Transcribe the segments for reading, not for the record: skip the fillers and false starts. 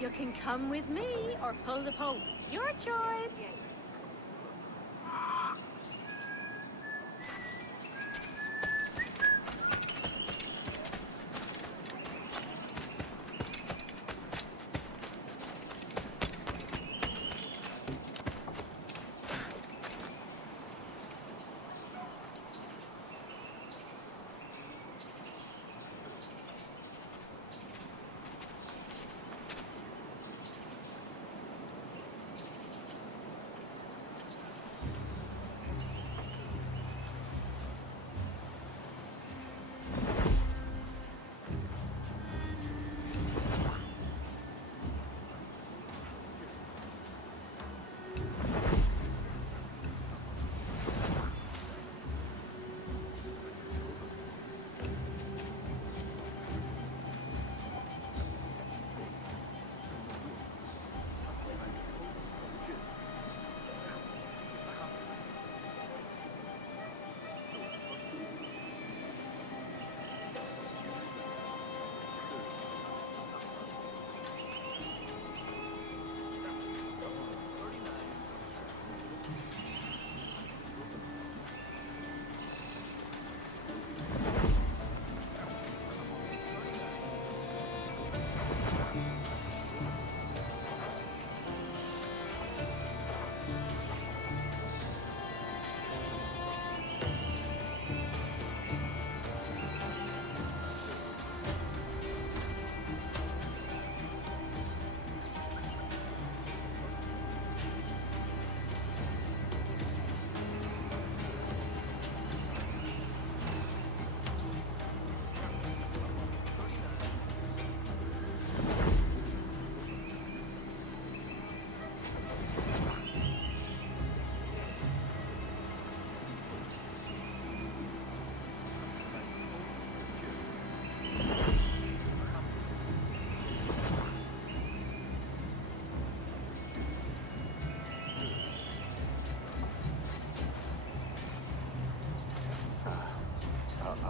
You can come with me or pull the pole. Your choice.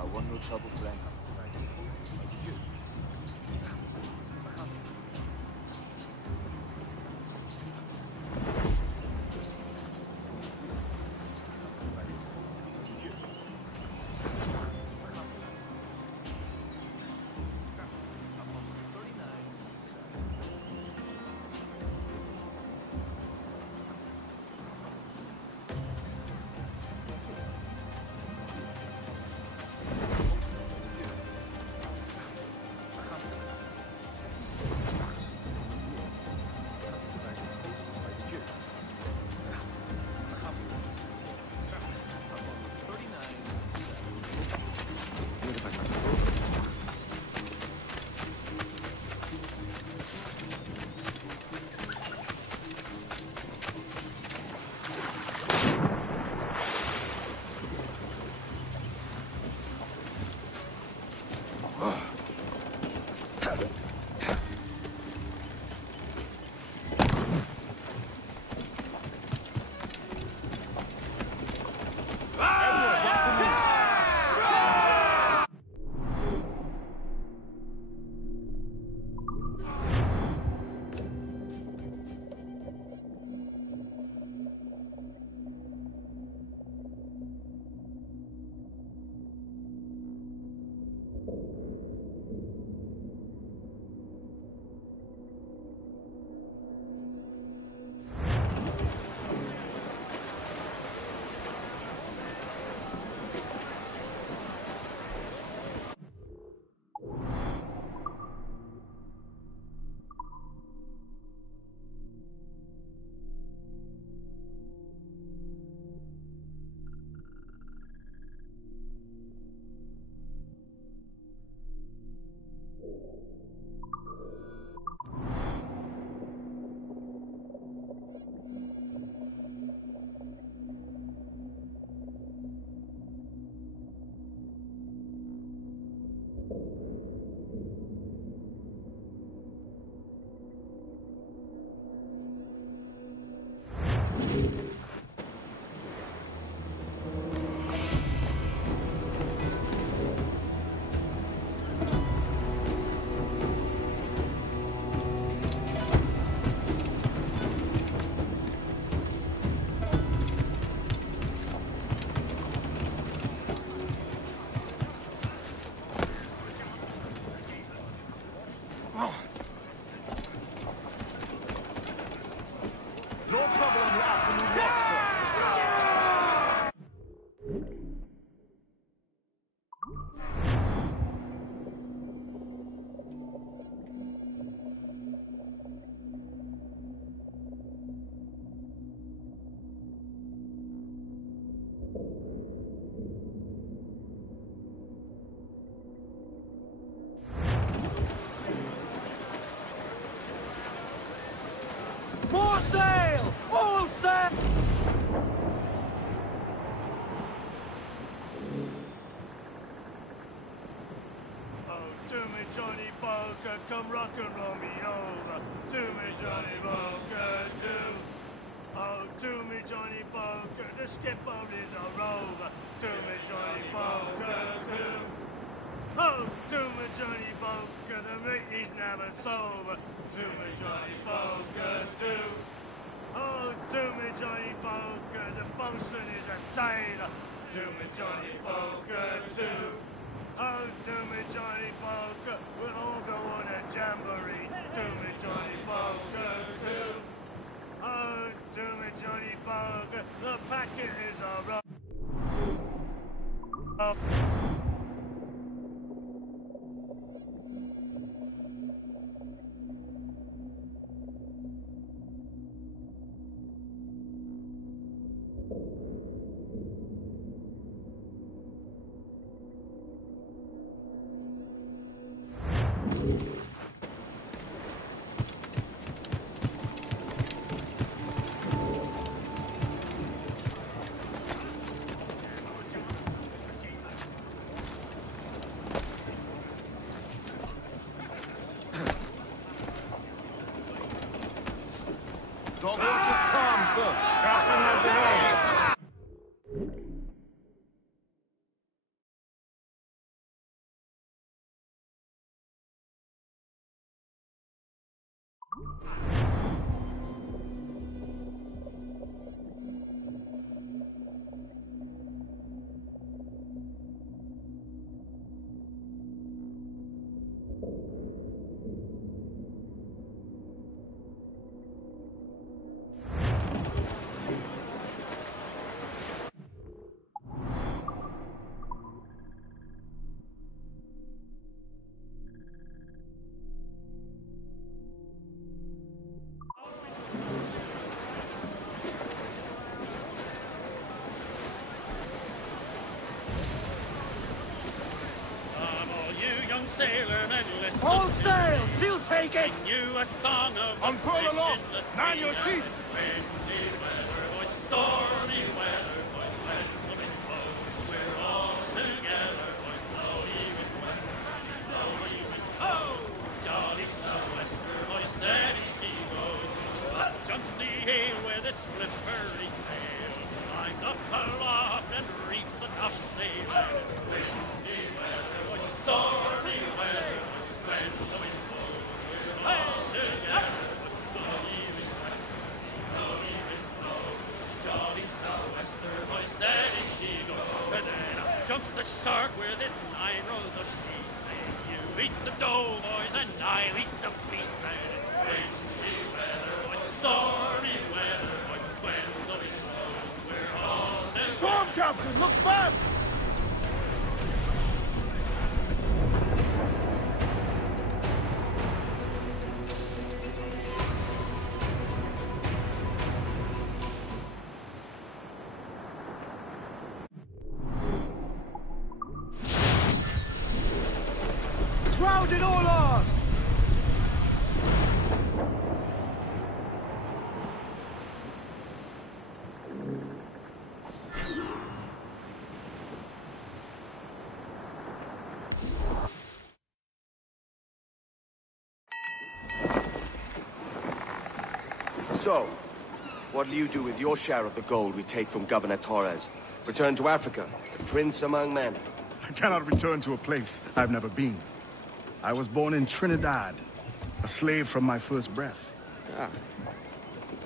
I want no trouble playing. More sail! All sail! Oh, to me, Johnny Poker, come rock and roll me over. To me, Johnny Poker, do. Oh, to me, Johnny Poker, the skipper is a rover. To me, Johnny Poker, do. Oh, to me, Johnny Poker, the mate is never sober. To me, Johnny Poker, do. Oh, to me, Johnny Poker, the bosun is a tailor. To me, Johnny Poker, do. Oh, to me, Johnny Poker, we'll all go on a jamboree. To me, Johnny Poker, too. Oh, to me, Johnny Poker, the packet is a rock. Don't just calm, sir. Captain has the helm. Sailor men, listen. All sail! She'll take it! Sing you a song of Unfurl aloft! Man your sheets! Windy weather, boys, stormy weather, boys, when the wind blows, we're all together, boys, blowy wind west, blowy wind, oh! Jolly sou'wester, boys, steady she goes. Up jumps the heel with a slippery tail, climbs up aloft and reefs the topsail, and it's windy weather, boys, stormy weather, when the wind blows, we're all together, boys, blowy wind west, blowy wind blow. Jolly sou'wester, boys, steady she goes. And then up jumps the shark with his 9 rows of teeth, saying, you eat the dough, boys, and I'll eat the beef. And it's windy weather, boys, stormy weather, boys, when the wind blows, we're all together. Storm, Captain! Looks bad! Crowd it all on! So, what'll you do with your share of the gold we take from Governor Torres? Return to Africa, the prince among men? I cannot return to a place I've never been. I was born in Trinidad, a slave from my first breath. Ah.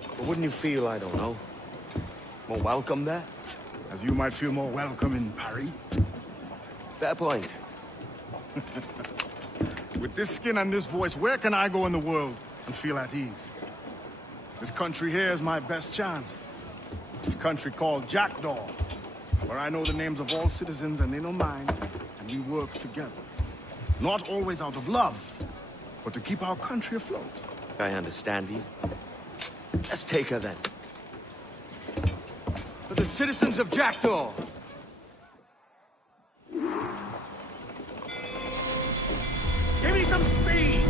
But wouldn't you feel, I don't know, more welcome there? As you might feel more welcome in Paris. Fair point. With this skin and this voice, where can I go in the world and feel at ease? This country here is my best chance. This country called Jackdaw, where I know the names of all citizens and they know mine, and we work together. Not always out of love, but to keep our country afloat. I understand you. Let's take her then. For the citizens of Jackdaw! Give me some speed!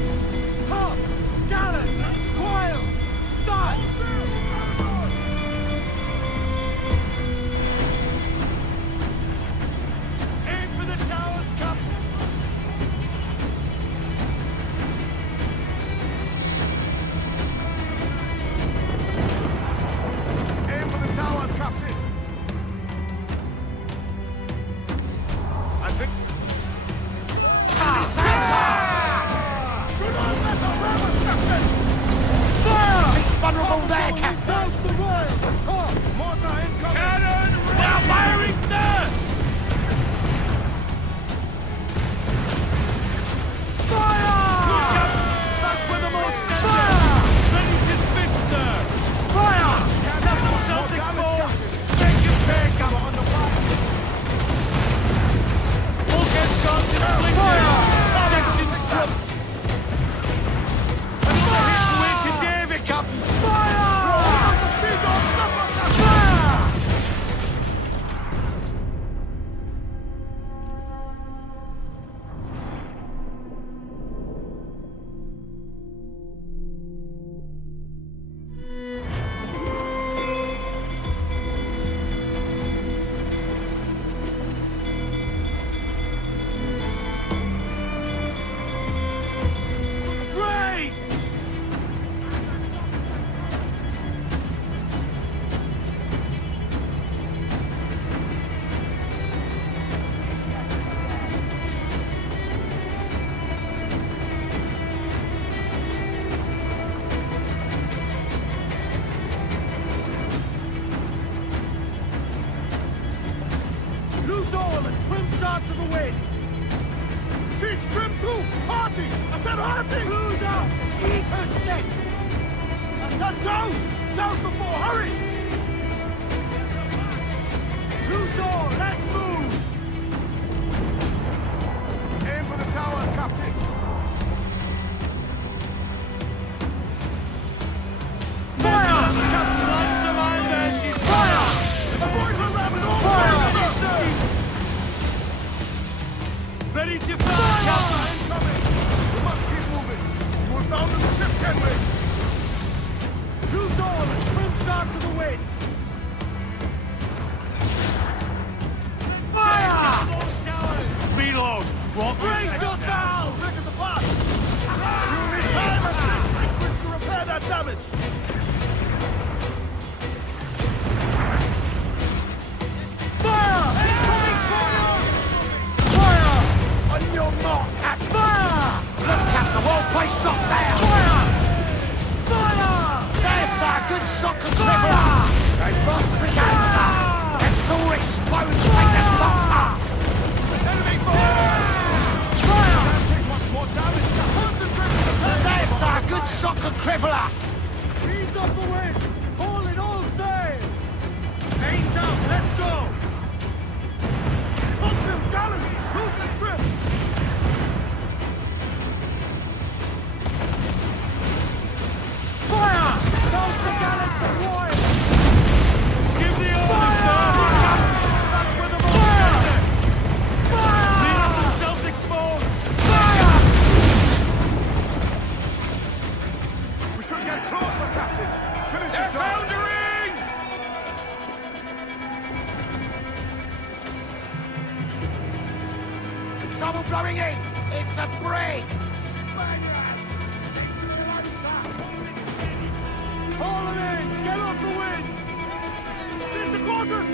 Tough! Gallant! Wild! Style! Douse! Douse the four! Hurry! Loose all! Let's move! Aim for the towers, Captain! Fire! Captain, answer mine there! She's fire! The boys are ramming all Fire! the Ready to fire, Captain! Incoming! We must keep moving! We're down to the ship, can we? Loose all and trim sharp to the wind! Fire! Reload! What? Brace yourselves! Break us apart! You'll need time and six to repair that damage! Fire! Incoming fire! Fire! On your mark, Captain! Fire! Look, Captain, well placed shot there! Fire! Fire! There's a good shot, Crippler! They both speak answer! Let's all explode to take the shots up! Enemy fire! Fire! Can't take much more damage! Concentrate! There's a good shot, Crippler! Ease off the wind! Haul it all sail! Mains out! Let's go! Topsails, gallants! Loose and trim! Fire! Douse the gallants and royals! Give the order, Fire! sir! That's where the fire! Fire! Leave themselves exposed! Fire! We should get closer, Captain! Finish the job! Foundering! Trouble blowing in! It's a brig! Spaniards! Haul them in! Get off the wind! Into quarters!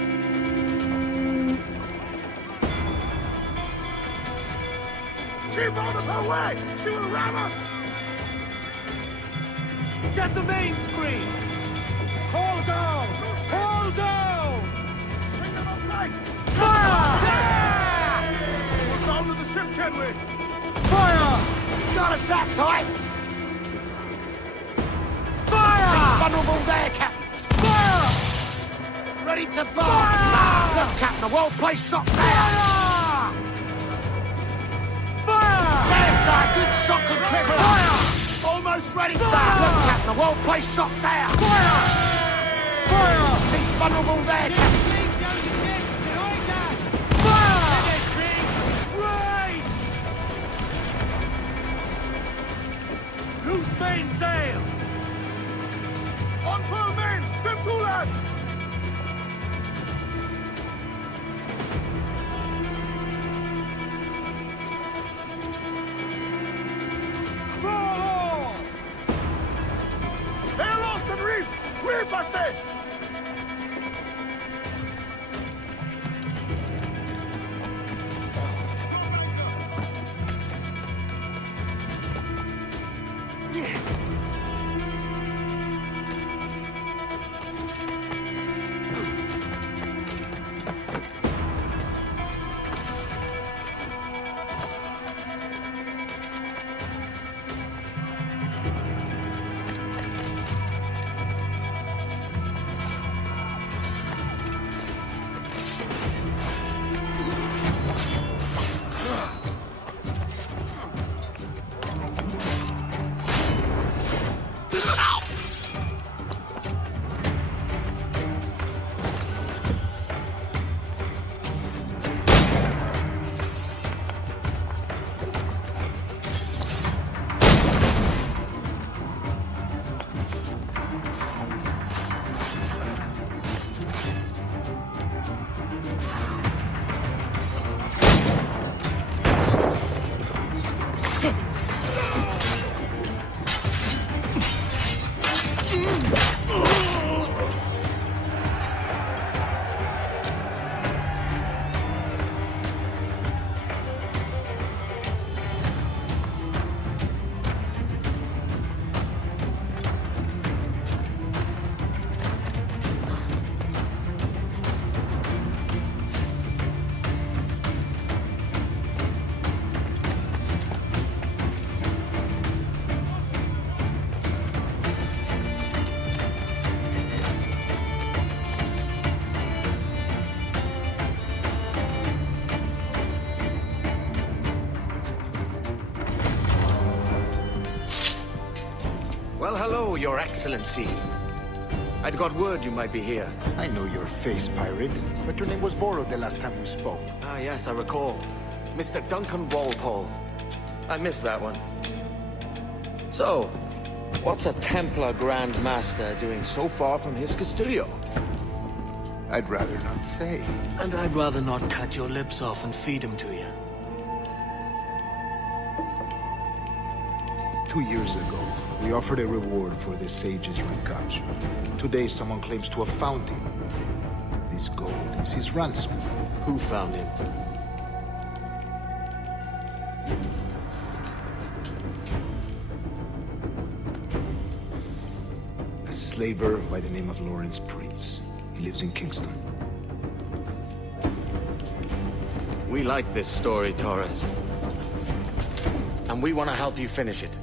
Keep out of her way! She will ram us! Get the mains free! Haul down! Haul down! Bring them up tight! Fire! We're down to the ship, can we? Fire! Got us that tight! Fire! Vulnerable there, Captain! Fire! Ready to burn! Fire! Look, Captain, a well-placed shot there! Fire! There's a good shot, Crippler! Fire! Almost ready, sir! Fire! Look, Captain, a well-placed shot there! Fire! Fire! She's vulnerable there, Captain! Fire! Right! Loose mainsails! On full mains! Trim to, lads! Crawl all! They're lost and reef! Reef, I say! Well, hello, Your Excellency. I'd got word you might be here. I know your face, pirate, but your name was borrowed the last time we spoke. Ah, yes, I recall. Mr. Duncan Walpole. I missed that one. So, what's a Templar Grand Master doing so far from his Castillo? I'd rather not say. And I'd rather not cut your lips off and feed him to you. 2 years ago, we offered a reward for the sage's recapture. Today, someone claims to have found him. This gold is his ransom. Who found him? A slaver by the name of Lawrence Prince. He lives in Kingston. We like this story, Torres. And we want to help you finish it.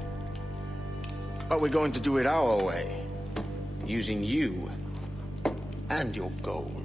But we're going to do it our way. Using you and your gold.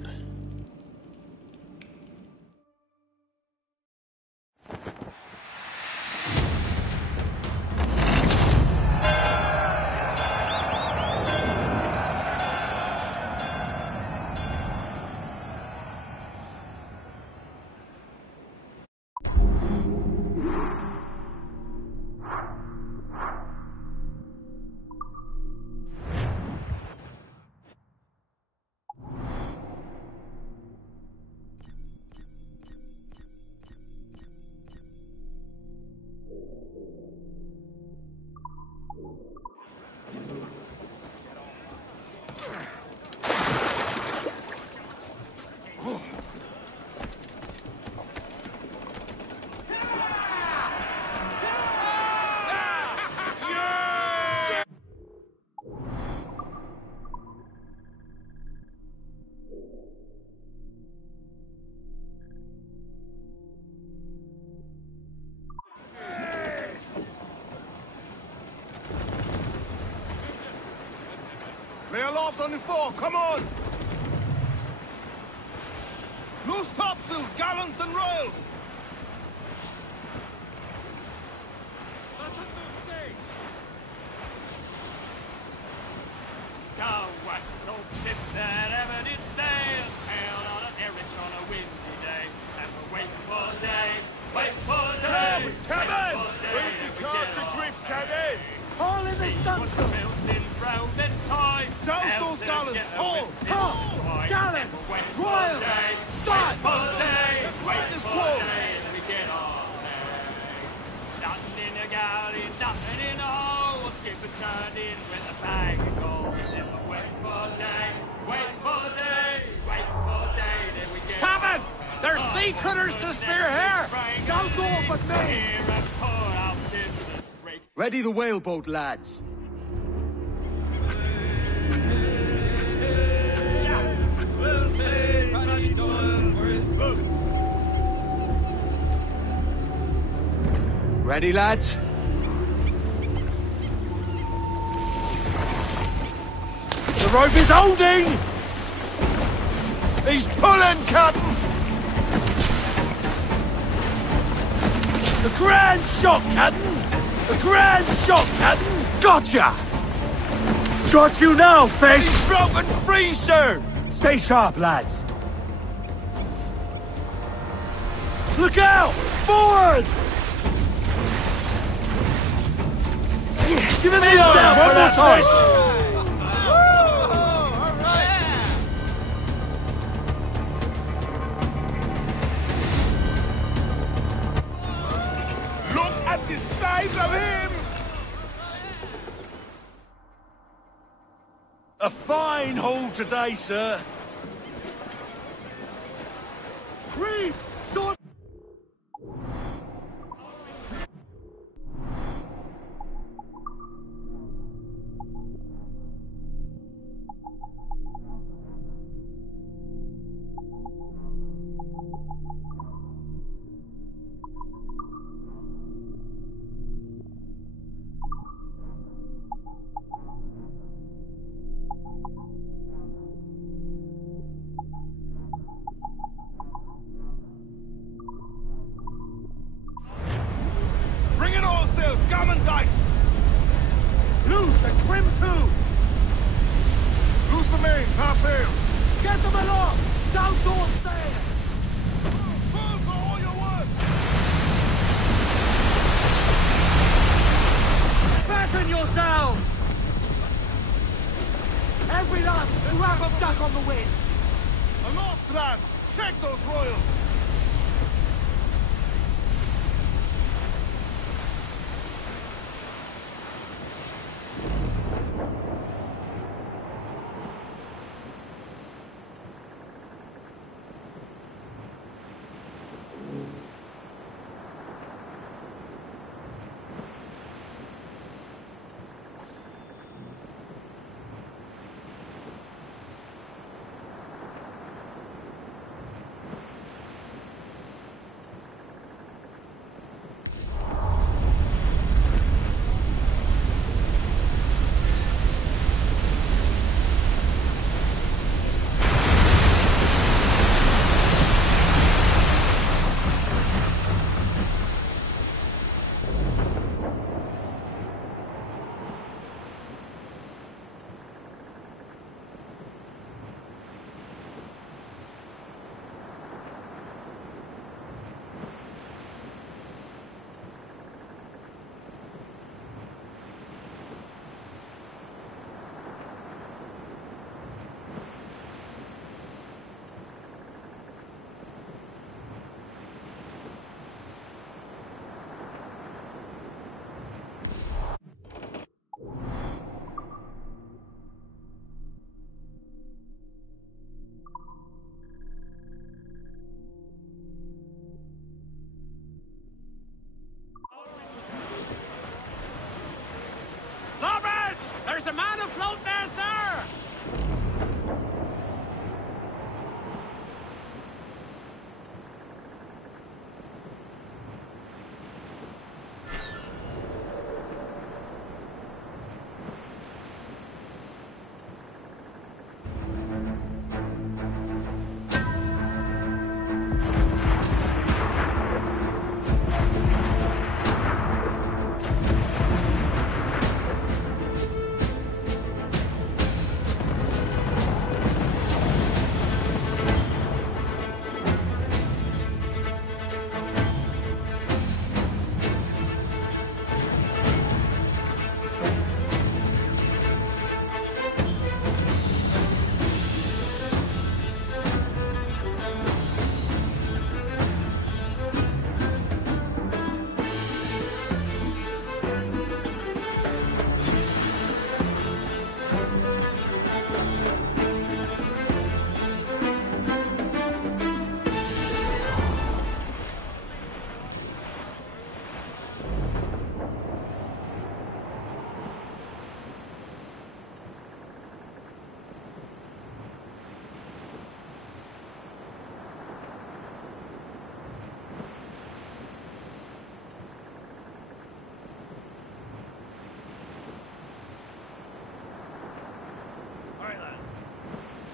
Lay aloft on the fore, come on! Loose topsails, gallants and royals! Go west, old ship that ever did sail, sailed on an errand on a windy day, and we're waiting for the day, waiting for the day, Cabin! waiting Who's for the the cast day. adrift, cabin? Haul in the stunsail! Building round and time. Douse those gallants, haul! Haul! Gallants! Royals! Start! Let's ride this quote! We get on there. Nothing in a galley, nothing in a hole. Skipper's turned in with a bag of gold. Then we're waiting for day, waiting for day, waiting for day. Then we get Cabin! on. There's sea cutters to spear here! Goes off with me! Here and pull out into the street. Ready the whaleboat, lads. Ready, lads? The rope is holding! He's pulling, Captain! The grand shot, Captain! The grand shot, Captain! Gotcha! Got you now, fish! He's broken free, sir! Stay sharp, lads! Look out! Forward! Give him the down one more time! Look at the size of him! A fine haul today, sir. Reef! Sword! Trim to! Loose the main, half sail. Get them along! Down sword sail! Pull for all your work. Batten yourselves! Every last scrap of duck on the wind! Aloft, lads! Check those royals! Lawbridge! There's a man afloat there, sir!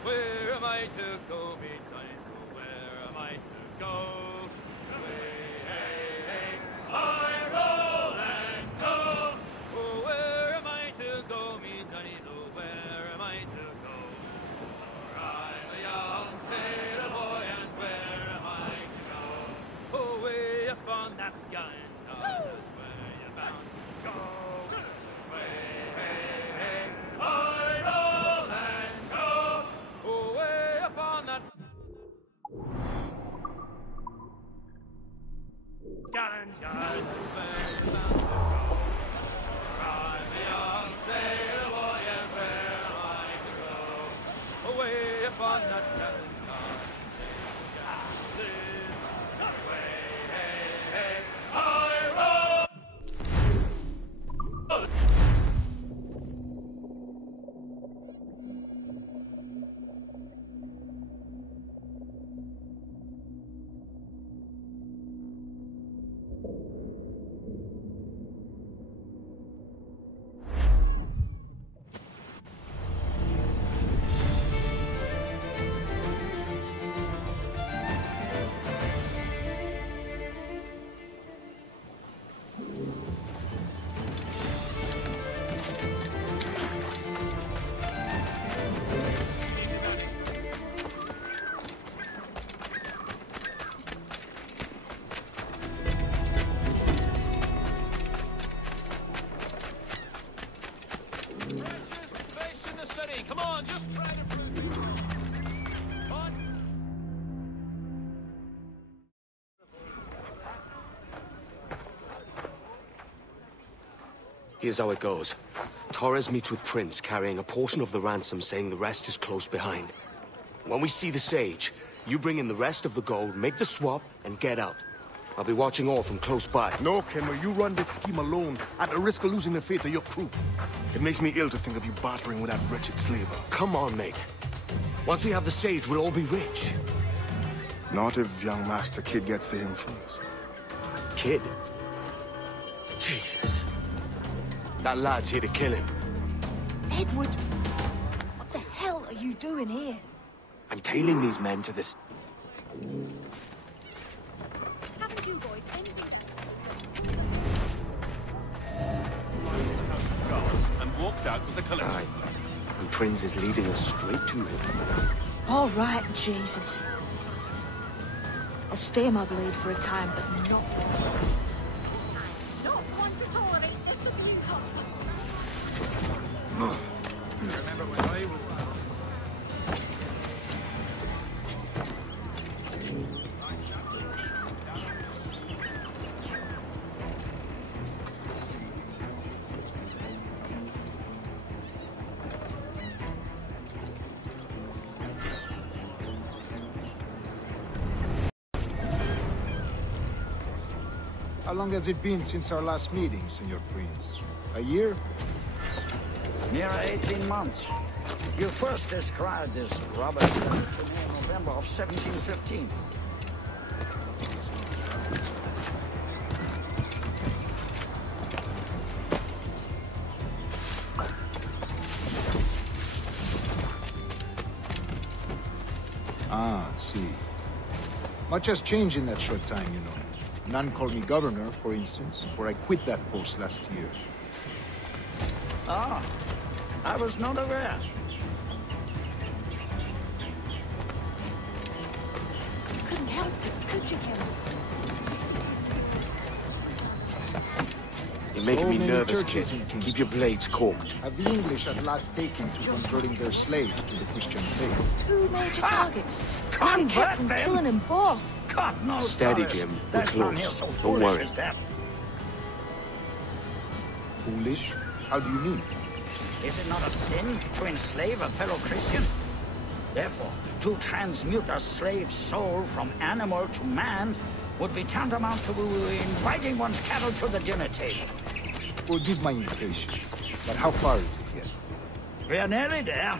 Where am I to go, me Johnny? So where am I to go? I roll and go. Oh, where am I to go, me Johnny? So where am I to go? For I'm a young sailor boy, and where am I to go? Oh, way up on that sky, and that's where you're bound to go. I roll and go. Oh, way up on that gallant yard, that's where you're bound to go. For I'm a young sailor boy, and where am I to go? Away upon that gallant yard, I roll. Come on, just try to prove it. On. Here's how it goes. Torres meets with Prince, carrying a portion of the ransom, saying the rest is close behind. When we see the Sage, you bring in the rest of the gold, make the swap, and get out. I'll be watching all from close by. No, Kenway, you run this scheme alone, at the risk of losing the faith of your crew. It makes me ill to think of you bartering with that wretched slaver. Come on, mate. Once we have the Sage, we'll all be rich. Not if young Master Kid gets to him first. Kid? Jesus. That lad's here to kill him. Edward, what the hell are you doing here? I'm tailing these men to this... Haven't you boys anything And walked out with the collection. Aye. And Prince is leading us straight to him. All right, Jesus. I'll stay my blade for a time, but not... Not one to tolerate this abuse. Remember when I was... How long has it been since our last meeting, Senor Prince? A year? Near 18 months. You first described this Robert to me in November of 1715. Ah, see. Much has changed in that short time, you know. None called me governor, for instance, for I quit that post last year. Ah, I was not aware. You couldn't help it, could you, Kevin? You're making So me many nervous, churches kid. in Kingston. Keep your blades corked. Have the English at last taken to converting their slaves to the Christian faith? Two major targets. Convert I'm kept from them? killing them both. God knows, Steady, Torres. Jim. We're There's none close. here so Don't foolish worry. as that. Foolish? How do you mean? Is it not a sin to enslave a fellow Christian? Therefore, to transmute a slave's soul from animal to man would be tantamount to inviting one's cattle to the dinner table. Forgive my impatience, but how far is it yet? We are nearly there.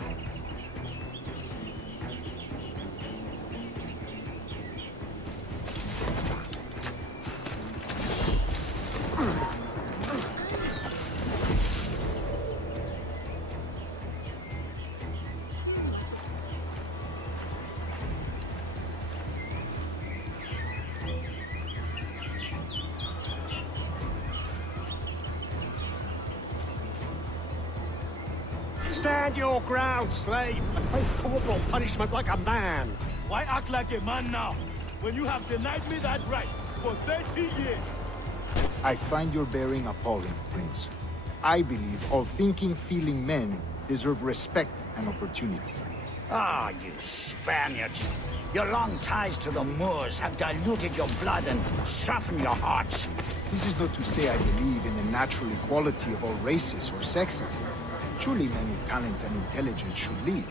Stand your ground, slave, and pay corporal punishment like a man. Why act like a man now, when you have denied me that right for 30 years? I find your bearing appalling, Prince. I believe all thinking, feeling men deserve respect and opportunity. Ah, you Spaniards. Your long ties to the Moors have diluted your blood and softened your hearts. This is not to say I believe in the natural equality of all races or sexes. Surely men with talent and intelligence should lead.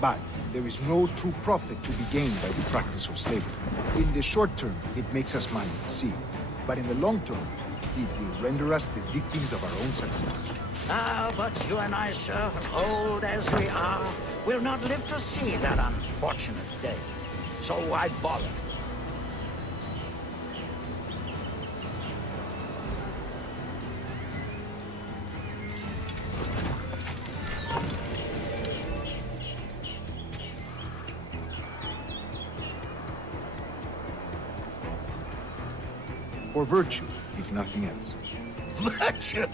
But there is no true profit to be gained by the practice of slavery. In the short term, it makes us money, see. But in the long term, it will render us the victims of our own success. Ah, but you and I, sir, old as we are, will not live to see that unfortunate day. So why bother? For virtue, if nothing else. Virtue?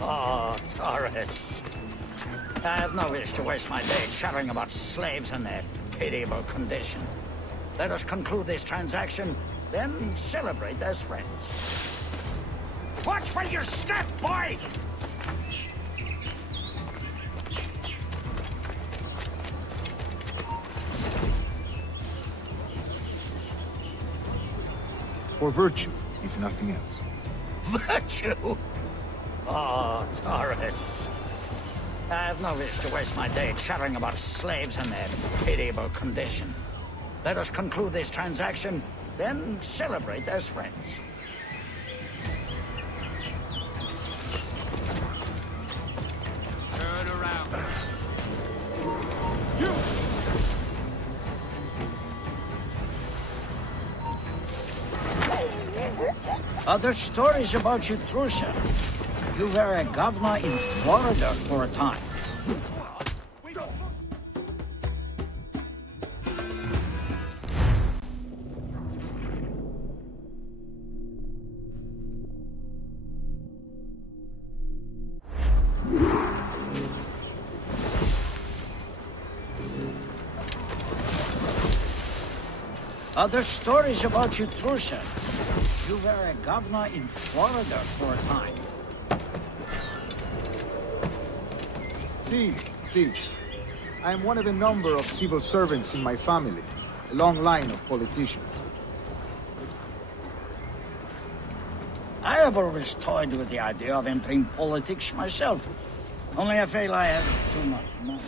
Oh, Torres. I have no wish to waste my day chattering about slaves and their pitiable condition. Let us conclude this transaction, then celebrate as friends. Watch where you step, boy! for virtue, if nothing else. Virtue? Oh, Torres. I have no wish to waste my day chattering about slaves and their pitiable condition. Let us conclude this transaction, then celebrate as friends. Turn around. Other stories about you, Trusa. You were a governor in Florida for a time. Other stories about you, Trusa. You were a governor in Florida for a time. See. I am one of a number of civil servants in my family. A long line of politicians. I have always toyed with the idea of entering politics myself. Only I feel I have too much money.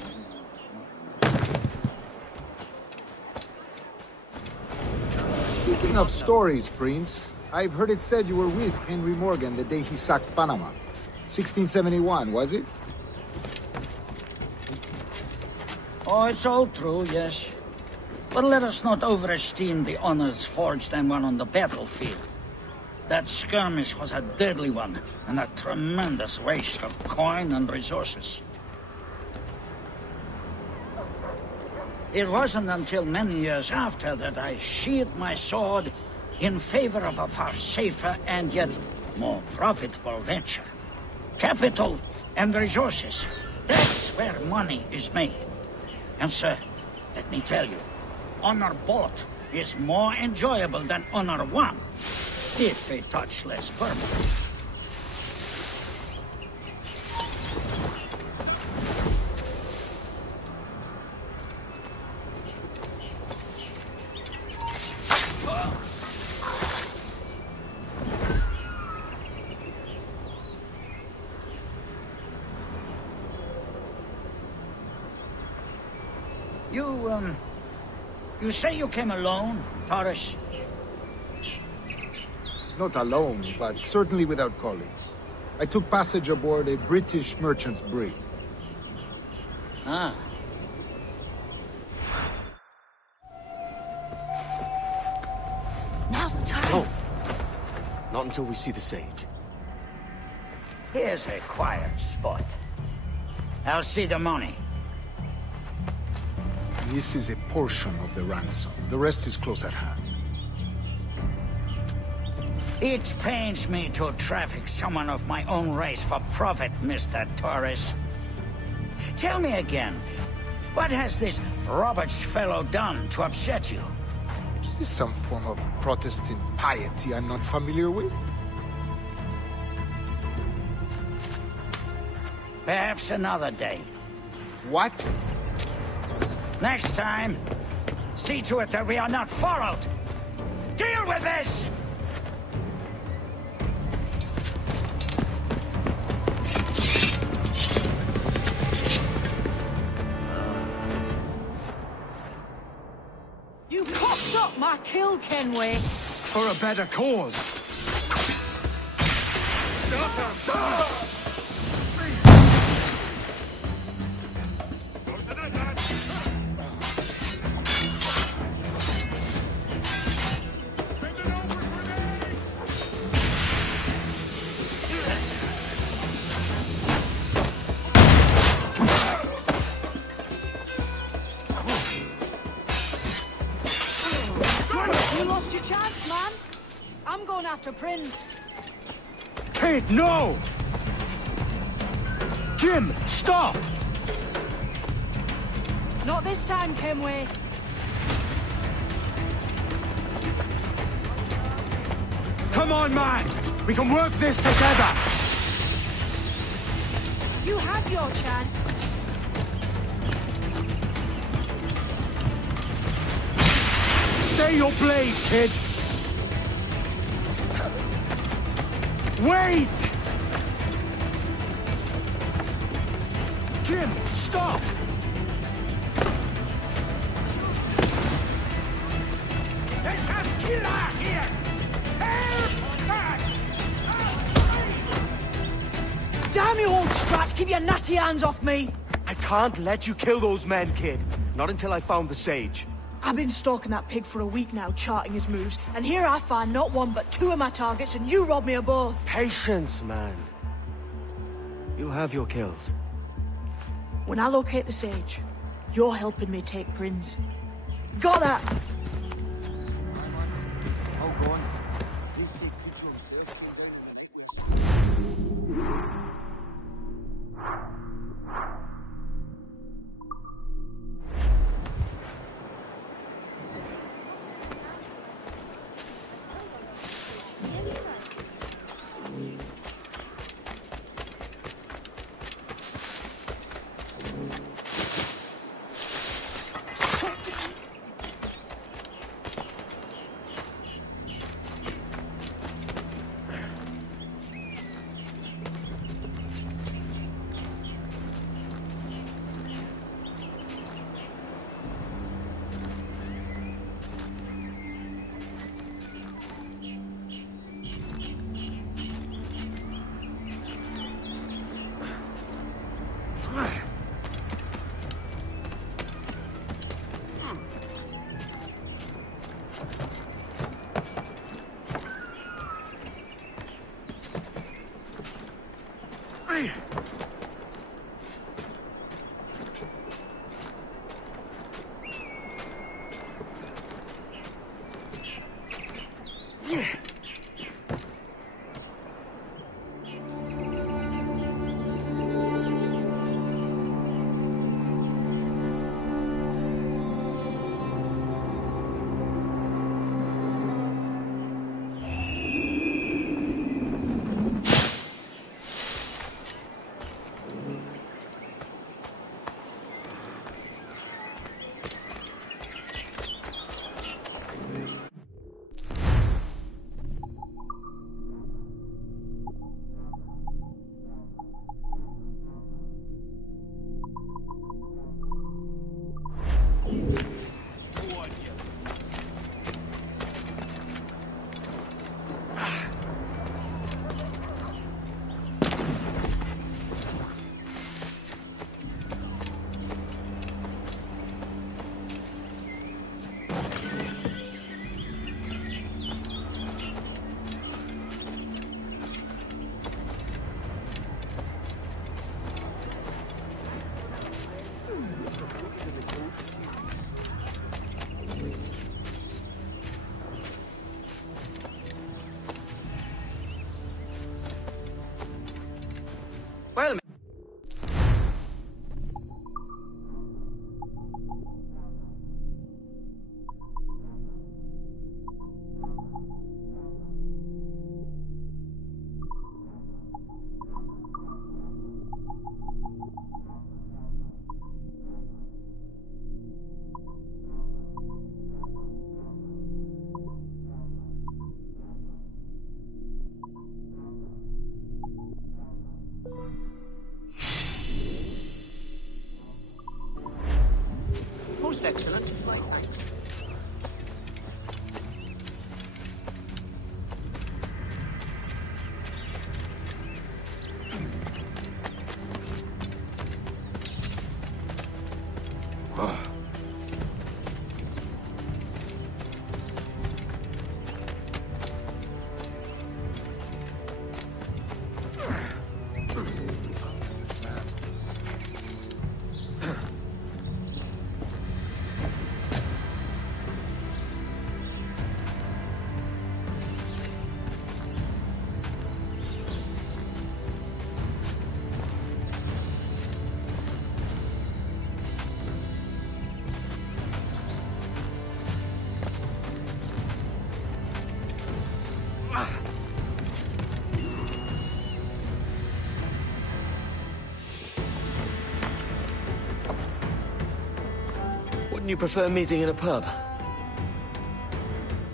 Speaking of stories, Prince, I've heard it said you were with Henry Morgan the day he sacked Panama. 1671, was it? Oh, it's all true, yes. But let us not overesteem the honors forged and won on the battlefield. That skirmish was a deadly one, and a tremendous waste of coin and resources. It wasn't until many years after that I sheathed my sword in favor of a far safer and yet more profitable venture. Capital and resources. That's where money is made. And sir, let me tell you, honor bought is more enjoyable than honor won, if a touch less permanent. You say you came alone, Torres? Not alone, but certainly without colleagues. I took passage aboard a British merchant's brig. Ah. Now's the time. No. Not until we see the sage. Here's a quiet spot. I'll see the money. This is a portion of the ransom. The rest is close at hand. It pains me to traffic someone of my own race for profit, Mr. Torres. Tell me again, what has this Roberts fellow done to upset you? Is this some form of Protestant piety I'm not familiar with? Perhaps another day. What? Next time, see to it that we are not followed. Deal with this! You cocked up my kill, Kenway. For a better cause. You lost your chance, man. I'm going after Prince. Kid, no! Jim, stop! Not this time, Kenway. Come on, man! We can work this together! You had your chance. Stay your blade, kid! Wait! Jim, stop! There's a killer here! Help! Damn you, old Scratch! Keep your natty hands off me! I can't let you kill those men, kid. Not until I found the sage. I've been stalking that pig for a week now, charting his moves, and here I find not one but two of my targets, and you rob me of both. Patience, man. You'll have your kills. When I locate the sage, you're helping me take Prince. Got that? Oh, go on. Please take picture of Well, most excellent. Wouldn't you prefer meeting in a pub?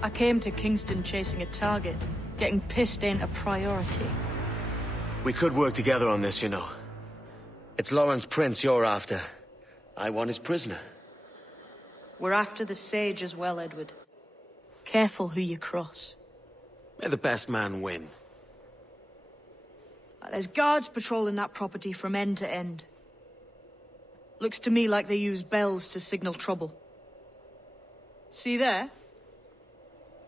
I came to Kingston chasing a target. Getting pissed ain't a priority. We could work together on this, you know. It's Lawrence Prince you're after. I want his prisoner. We're after the Sage as well, Edward. Careful who you cross. May the best man win. There's guards patrolling that property from end to end. Looks to me like they use bells to signal trouble. See there?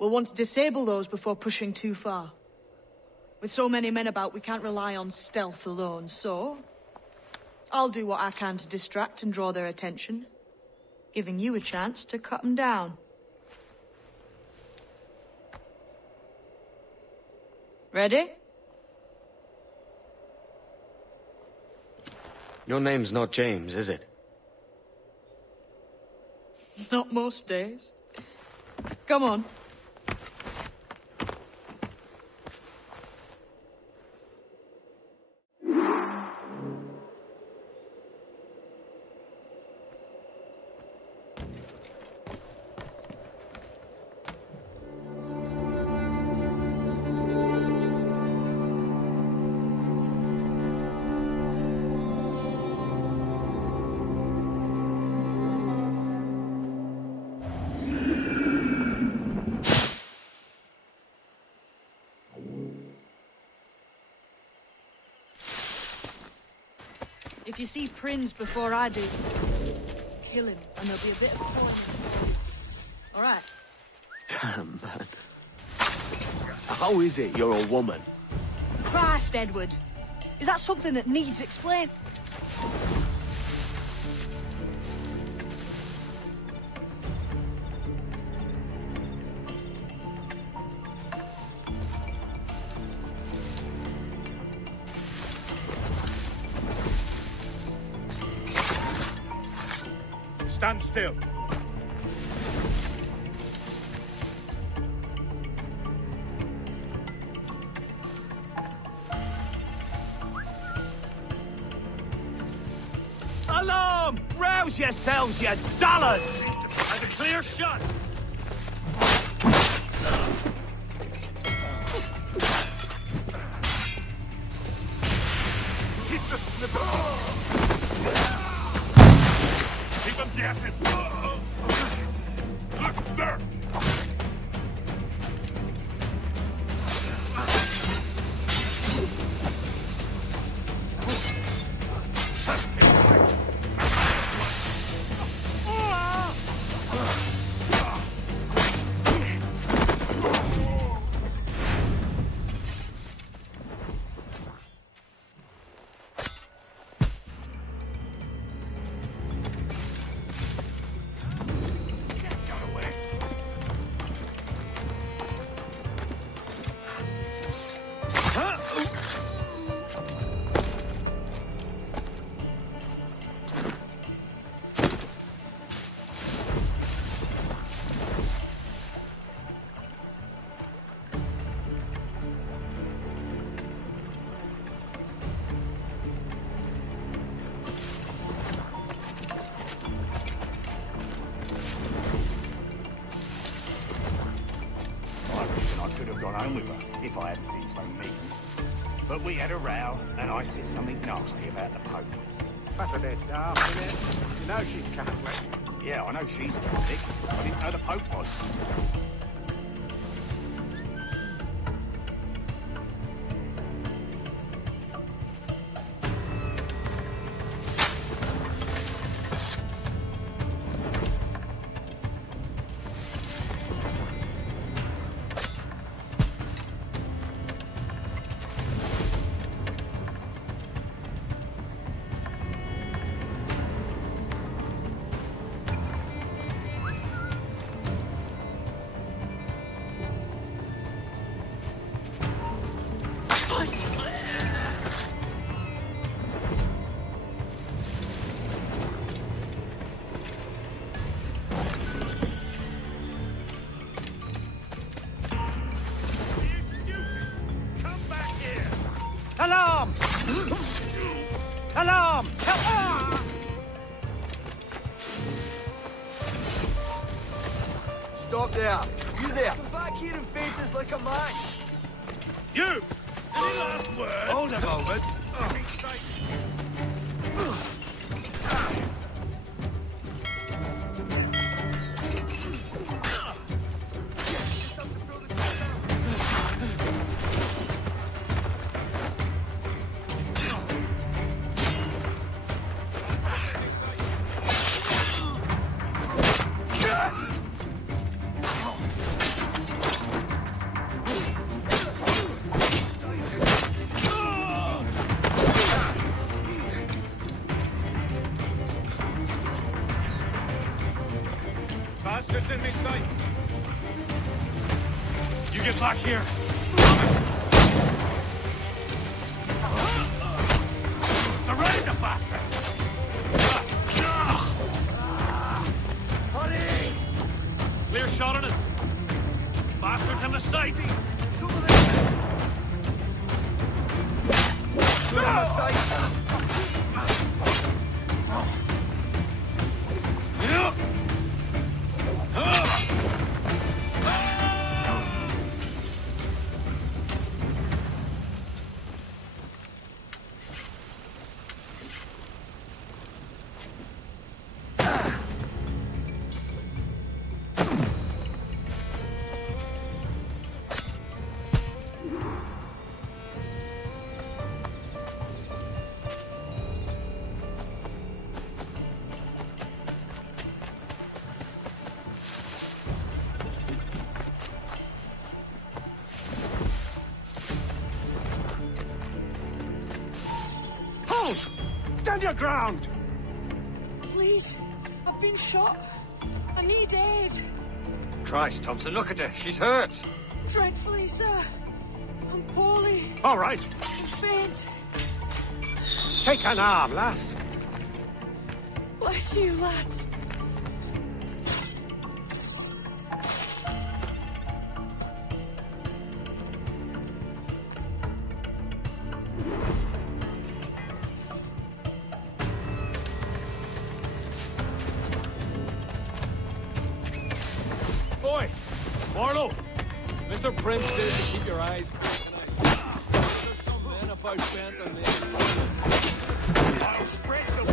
We'll want to disable those before pushing too far. With so many men about, we can't rely on stealth alone, so... I'll do what I can to distract and draw their attention, giving you a chance to cut them down. Ready? Your name's not James, is it? Not most days. Come on. If you see Prince before I do, kill him, and there'll be a bit of fun. All right. Damn, man. How is it you're a woman? Christ, Edward. Is that something that needs explained? Stand still. Alarm! Rouse yourselves, you dullards! That's a clear shot! Keep them guessing. Look there. Gone home with her, if I hadn't been so mean. But we had a row, and I said something nasty about the Pope. That's a bit daft, isn't it? You know she's Catholic. Yeah, I know she's Catholic. I didn't know the Pope was. Alarm! Alarm! Stop there! You there! Come back here and face us like a man! You! Any last word? Hold a moment. Bastards in me sights. You get back here. Surrender, bastard! Clear shot on it. Bastards in the sights. Good on the sights. Stand your ground! Please, I've been shot. I need aid. Christ, Thompson, look at her. She's hurt. Dreadfully, sir. I'm poorly. All right. I'm faint. Take an arm, lass. Bless you, lads. Boy! Marlowe! Mr. Prince says to keep your eyes closed tonight. There's some men about bent on this. I'll spread the word!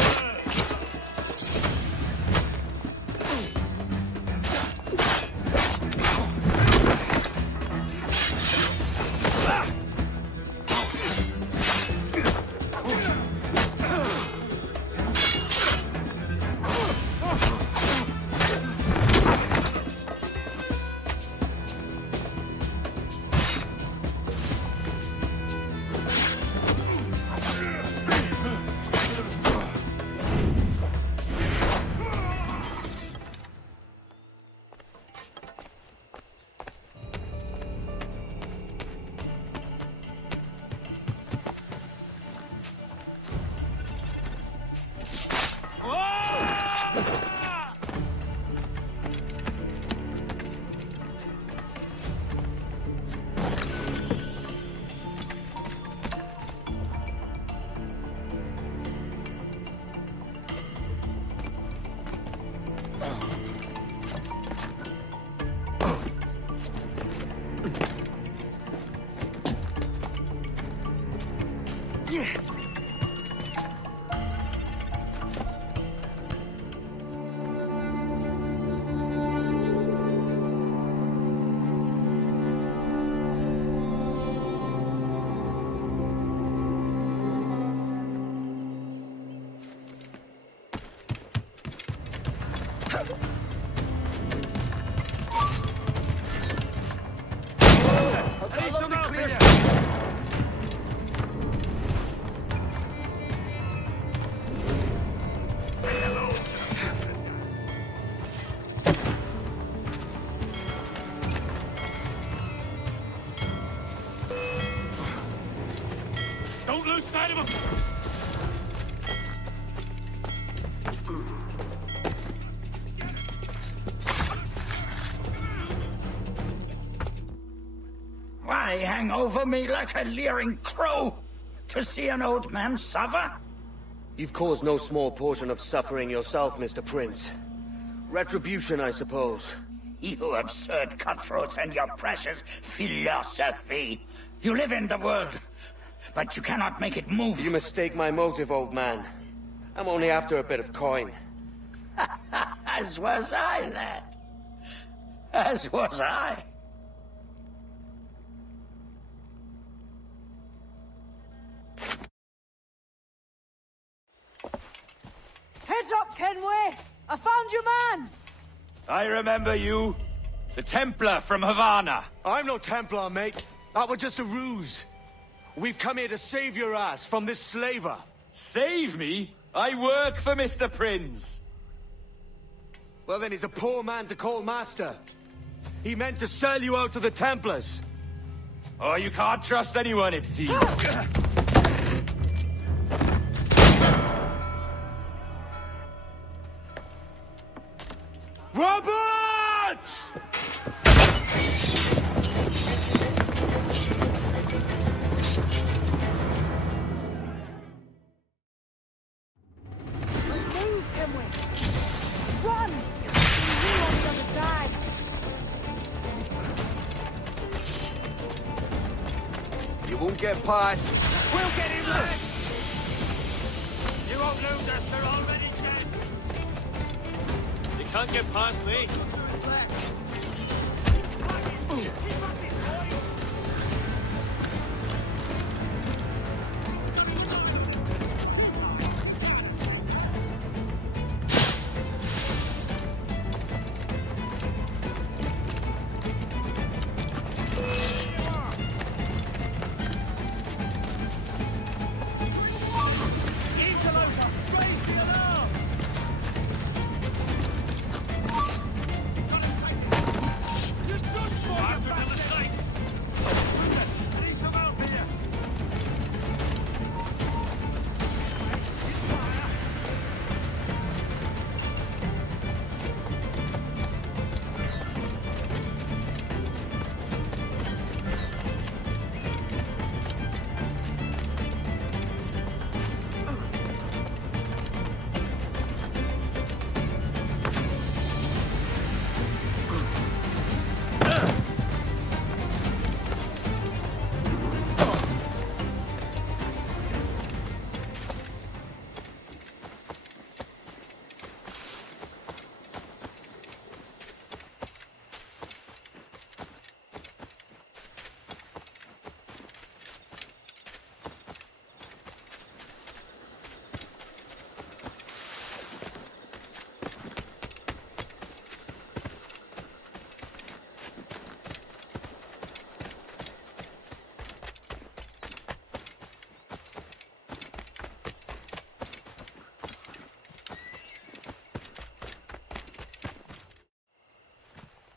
Don't lose sight of him! Why hang over me like a leering crow? To see an old man suffer? You've caused no small portion of suffering yourself, Mr. Prince. Retribution, I suppose. You absurd cutthroats and your precious philosophy. You live in the world, but you cannot make it move. You mistake my motive, old man. I'm only after a bit of coin. As was I, lad. As was I. Heads up, Kenway! I found your man! I remember you. The Templar from Havana. I'm no Templar, mate. That was just a ruse. We've come here to save your ass from this slaver. Save me? I work for Mr. Prince. Well, then he's a poor man to call master. He meant to sell you out to the Templars. Oh, you can't trust anyone, it seems. Robert! Move, Kenway! Run! You on the other side! You won't get past. We'll get him back! You won't lose us, they're already dead! They can't get past me.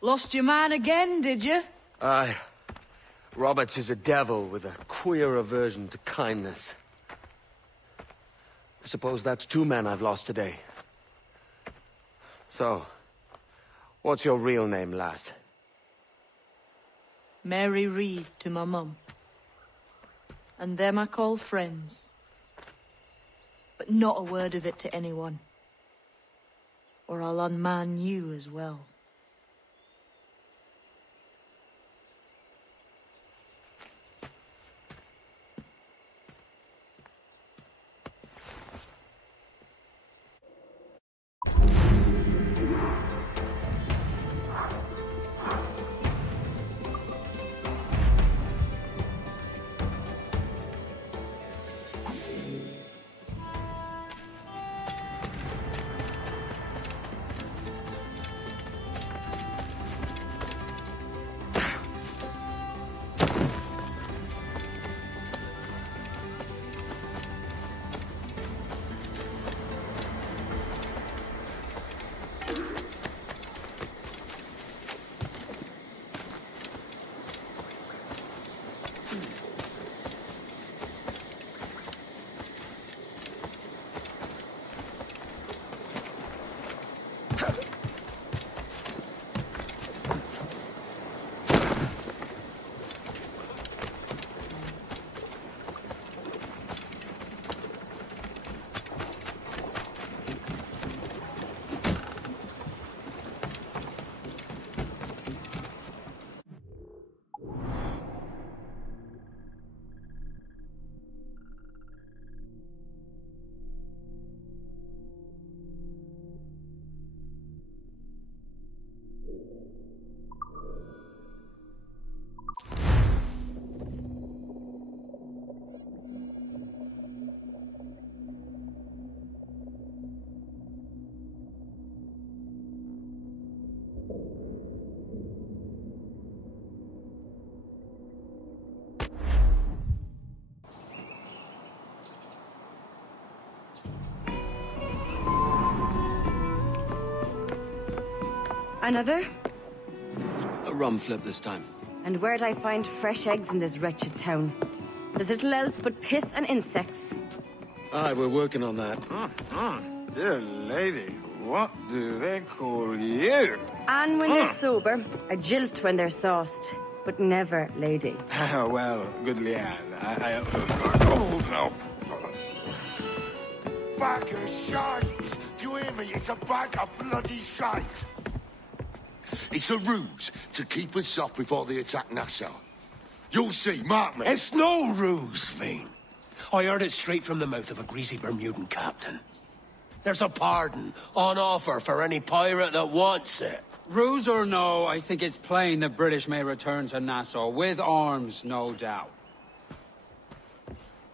Lost your man again, did you? Aye. Roberts is a devil with a queer aversion to kindness. I suppose that's 2 men I've lost today. So, what's your real name, lass? Mary Reed to my mum. And them I call friends. But not a word of it to anyone. Or I'll unman you as well. Another? A rum flip this time. And where'd I find fresh eggs in this wretched town? There's little else but piss and insects. Aye, we're working on that. Dear lady, what do they call you? And when they're sober, a jilt when they're sauced, but never lady. Well, good Leanne, oh, no. Bag of shite! Do you hear me? It's a bag of bloody shite! It's a ruse to keep us off before they attack Nassau. You'll see, mark me. It's no ruse, Fiend. I heard it straight from the mouth of a greasy Bermudan captain. There's a pardon on offer for any pirate that wants it. Ruse or no, I think it's plain the British may return to Nassau, with arms, no doubt.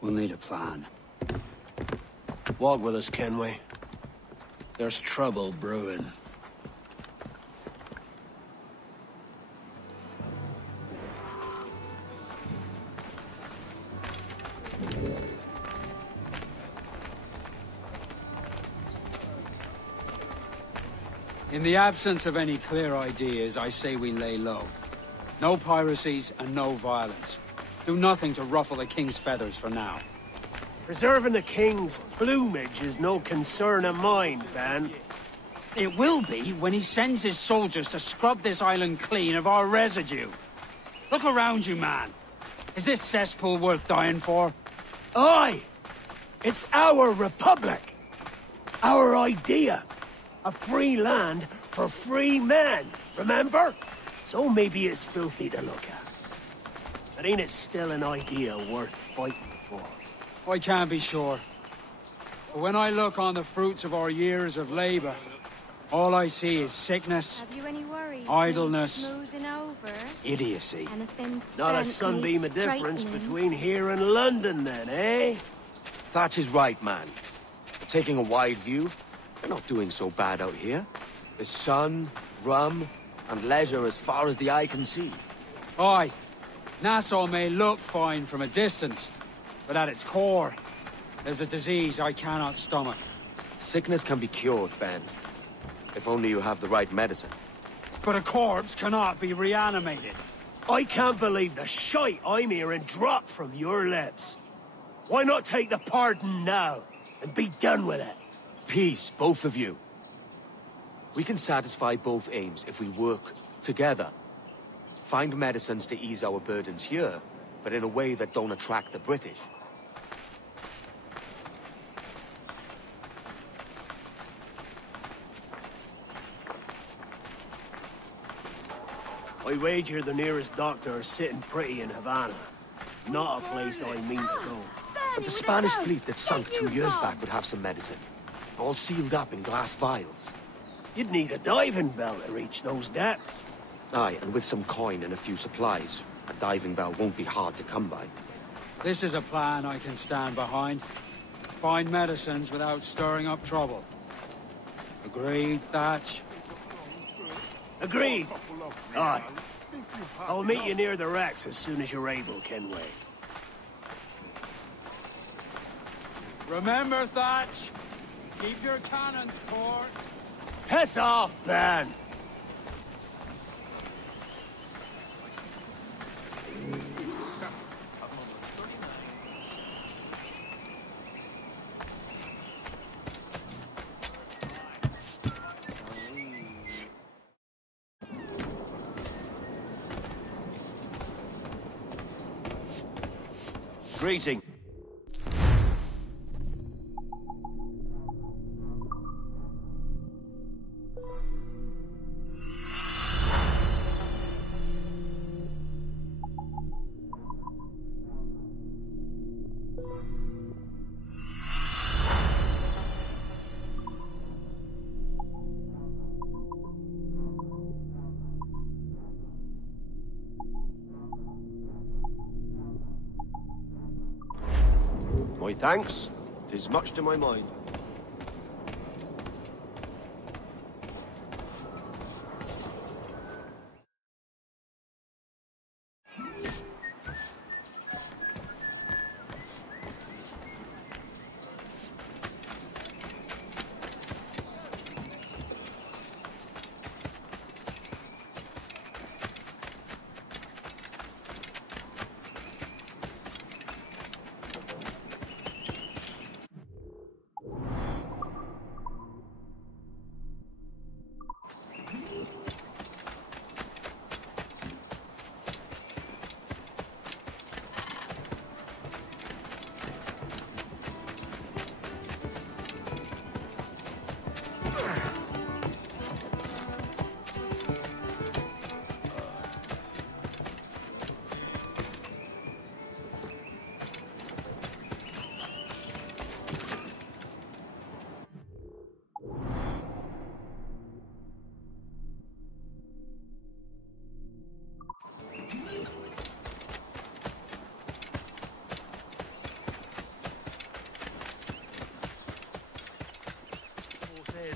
We'll need a plan. Walk with us, Kenway. There's trouble brewing. In the absence of any clear ideas, I say we lay low. No piracies and no violence. Do nothing to ruffle the king's feathers for now. Preserving the king's plumage is no concern of mine, Ben. It will be when he sends his soldiers to scrub this island clean of our residue. Look around you, man. Is this cesspool worth dying for? Aye! It's our republic! Our idea! A free land for free men, remember? So maybe it's filthy to look at. But ain't it still an idea worth fighting for? I can't be sure. But when I look on the fruits of our years of labor, all I see is sickness, Have you any worries? idleness, Smoothing over? idiocy. Anything Not a bent sunbeam needs of difference straightening? between here and London, then, eh? Thatch is right, man. Taking a wide view, we're not doing so bad out here. There's sun, rum, and leisure as far as the eye can see. Aye, Nassau may look fine from a distance, but at its core, there's a disease I cannot stomach. Sickness can be cured, Ben. If only you have the right medicine. But a corpse cannot be reanimated. I can't believe the shite I'm hearing drop from your lips. Why not take the pardon now, and be done with it? Peace, both of you. We can satisfy both aims if we work together. Find medicines to ease our burdens here, but in a way that don't attract the British. I wager the nearest doctor is sitting pretty in Havana. Not a place I mean to go. But the Spanish fleet that sunk 2 years back would have some medicine. All sealed up in glass vials. You'd need a diving bell to reach those depths. Aye, and with some coin and a few supplies, a diving bell won't be hard to come by. This is a plan I can stand behind. Find medicines without stirring up trouble. Agreed, Thatch? Agreed. Aye. I'll meet you near the wrecks as soon as you're able, Kenway. Remember, Thatch? Keep your cannons port. Piss off, Ben! Greeting. My thanks. 'Tis much to my mind.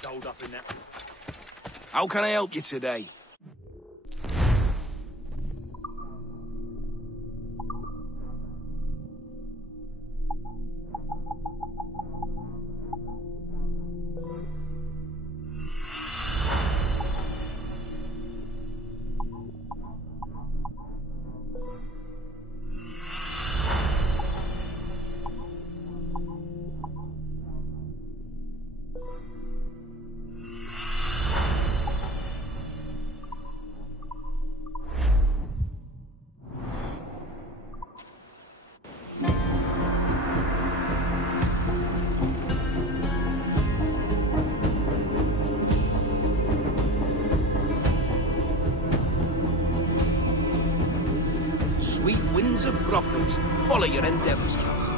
gold up in that. How can I help you today? Sweet winds of profit, follow your endeavors, counsel.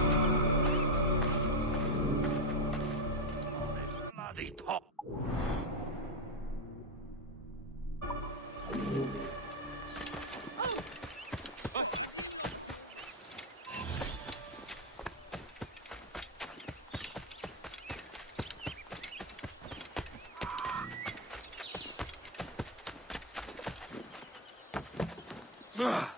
Bloody pot. Ugh.